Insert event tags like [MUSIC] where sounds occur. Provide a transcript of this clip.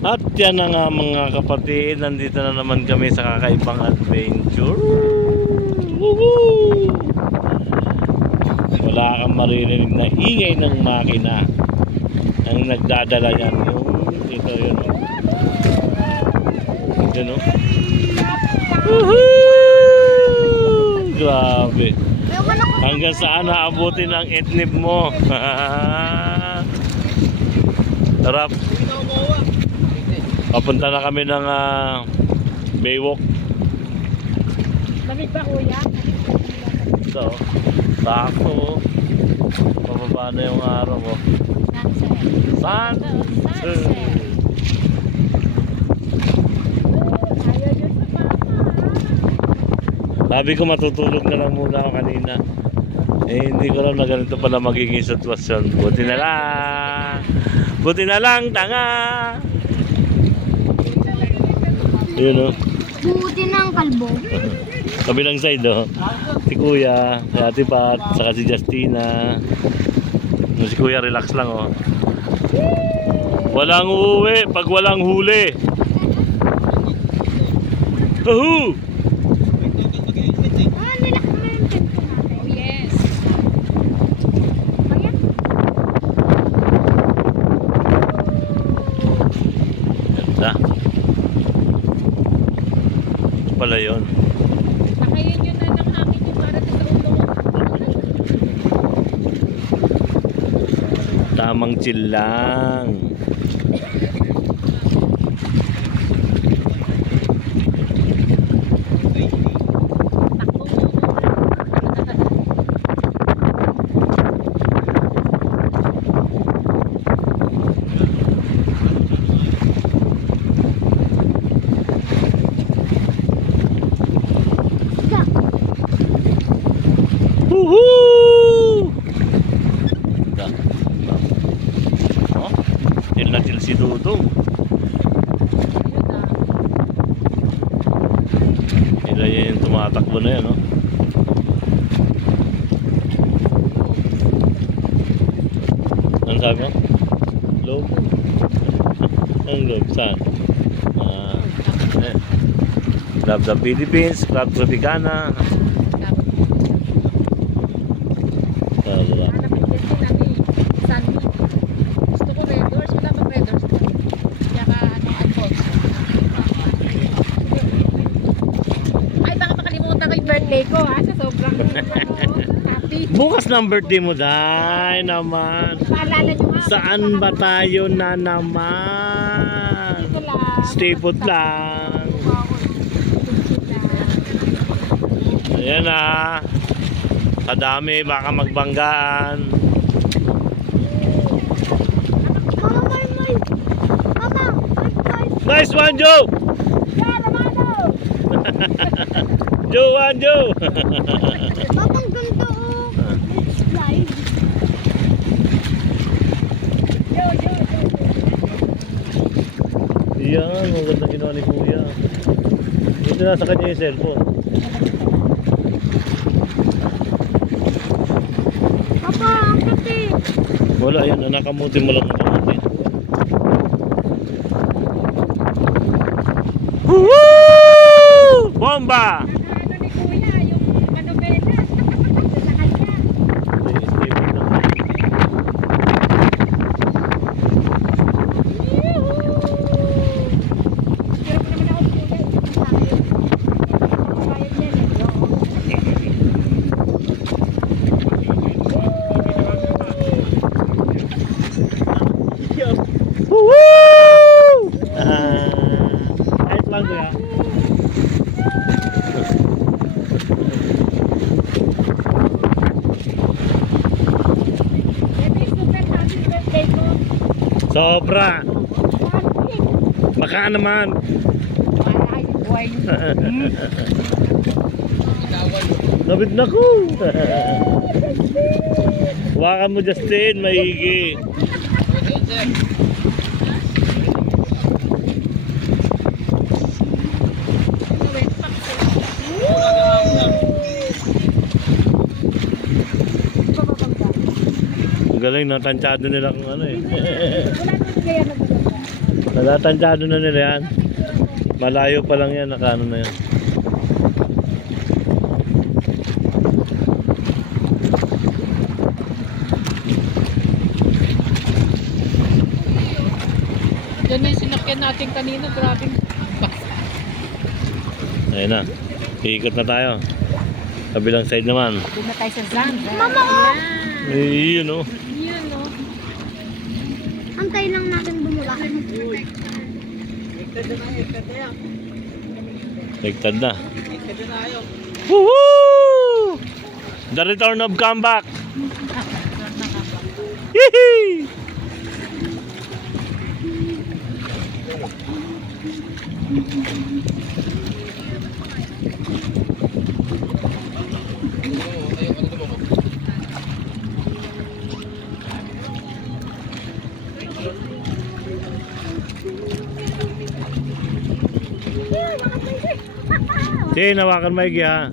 At yan na nga mga kapatid, nandito na naman kami sa kakaibang adventure. Woohoo! Wala kang maririnig na ingay ng makina. Ang nagdadala yan yung ito yun. oh. Yun o. Woohoo! Grabe. Hanggang saan naabutin ang etnib mo? [LAUGHS] Sarap. Papunta na kami ng ah, Baywalk. Lamig ba kuya? So, sakto. Pababa na yung araw mo. Sun! Sunset. Papa. Sabi ko matutulog na lang muna ako kanina. Eh, hindi ko alam na ganito pala magiging sitwasyon. Buti na lang. Buti na lang, tanga. Yun o. Buti ng kalbo. Kabilang side oh. Si Kuya, si Ate Pat, saka si Justina. Si Kuya relax lang oh. Walang uuwi pag walang huli. Ahoo! Ah, nilak mo yung tempo natin. Oh, yes. Ayan. Ganda. Ito pala yun. Nakayin yun na ng yung para sa trulo. Tamang chill lang. Woohoo! Ganda. Oh, chill na chill si Dudong. Sila yan yung tumatakbo na yan, oh. Ano sabi mo? Loob? Ang loob? Saan? Ah, eh. Club the Philippines, Club Tropicana. Kaya, Hanapin din sila ni Sandy. Gusto ko red doors. Wala bang red doors doon? Tsaka ano, Alfonso. Ay, baka makalimutan ko yung birthday ko ha. Sa sobrang ano, happy. Bukas ng birthday mo, Day, naman. Saan ba tayo na naman? Stay put lang. Ayan na. Kadami, baka magbanggaan. Nice one, Joe! [LAUGHS] Joe one, Joe! Babang ganda oh. Slide. Yo, yo, yo. Yan, ang ganda ginawa ni Kuya. Ito na sa kanya yung cellphone. Papa, ang puti. Wala yan, nakamuti mo lang ang kamuti. Woohoo! Bomba! Ano ni Kuya, yung manobela. Sa kanya. Stay put lang. Pero ko naman ako Kuya, ito sa akin. Bayad niya eh. Woo! Ah, Kahit lang kuya. Ito yung super happy birthday ko. Sobra. Baka naman. [LAUGHS] Labit na ko. Hawakan mo Justin, maigi. Ang galing, natansyado nila kung ano eh. Natatandado na nila yan. Malayo pa lang yan, nakaano na yan. Yan na yung sinakyan natin kanina. Grabe. Ayun na. Iikot na tayo. Kabilang side naman. Doon na tayo sa Zanga. Mama ko! Eh, yun oh. Yan o. Antay lang natin bumula. Ligtad na. Woohoo! The return of comeback. Yee! Sige, nawakan maigi ha.